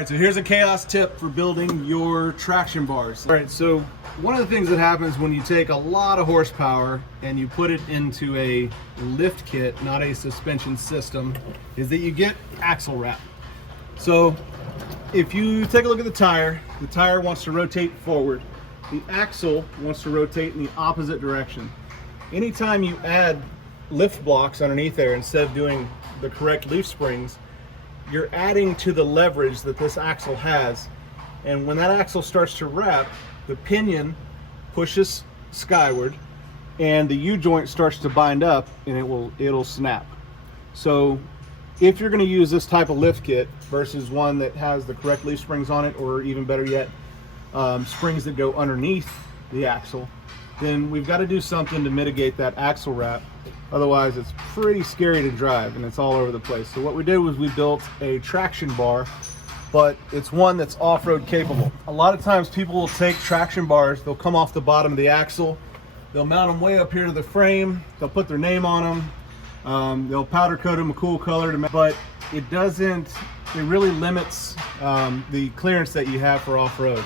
right, so here's a chaos tip for building your traction bars. All right, so one of the things that happens when you take a lot of horsepower and you put it into a lift kit, not a suspension system, is that you get axle wrap. So if you take a look at the tire wants to rotate forward. The axle wants to rotate in the opposite direction. Anytime you add lift blocks underneath there instead of doing the correct leaf springs, you're adding to the leverage that this axle has. And when that axle starts to wrap, the pinion pushes skyward and the U-joint starts to bind up and it'll snap. So if you're going to use this type of lift kit versus one that has the correct leaf springs on it, or even better yet, springs that go underneath the axle, then we've got to do something to mitigate that axle wrap. Otherwise it's pretty scary to drive and it's all over the place. So what we did was we built a traction bar, but it's one that's off-road capable. A lot of times people will take traction bars, they'll come off the bottom of the axle, they'll mount them way up here to the frame, they'll put their name on them, they'll powder coat them a cool color, but it really limits the clearance that you have for off-road.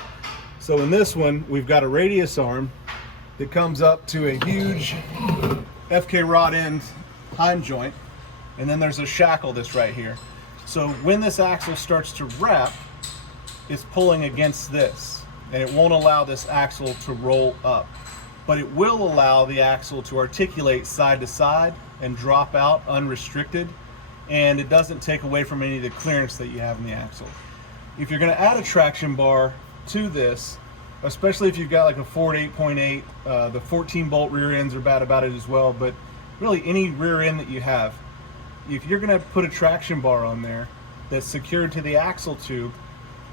So in this one, we've got a radius arm that comes up to a huge FK rod end hind joint, and then there's a shackle that's right here. So when this axle starts to wrap, it's pulling against this, and it won't allow this axle to roll up, but it will allow the axle to articulate side to side and drop out unrestricted, and it doesn't take away from any of the clearance that you have in the axle. If you're going to add a traction bar to this, especially if you've got like a Ford 8.8, the 14 bolt rear ends are bad about it as well, but really any rear end that you have, if you're going to put a traction bar on there that's secured to the axle tube,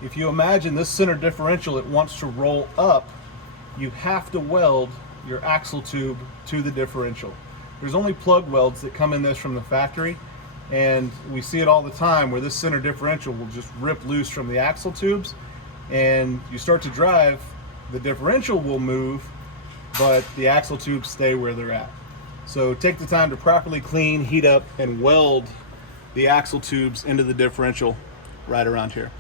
if you imagine this center differential, it wants to roll up, you have to weld your axle tube to the differential. There's only plug welds that come in this from the factory, and we see it all the time where this center differential will just rip loose from the axle tubes, and you start to drive, the differential will move, but the axle tubes stay where they're at. So take the time to properly clean, heat up, and weld the axle tubes into the differential right around here.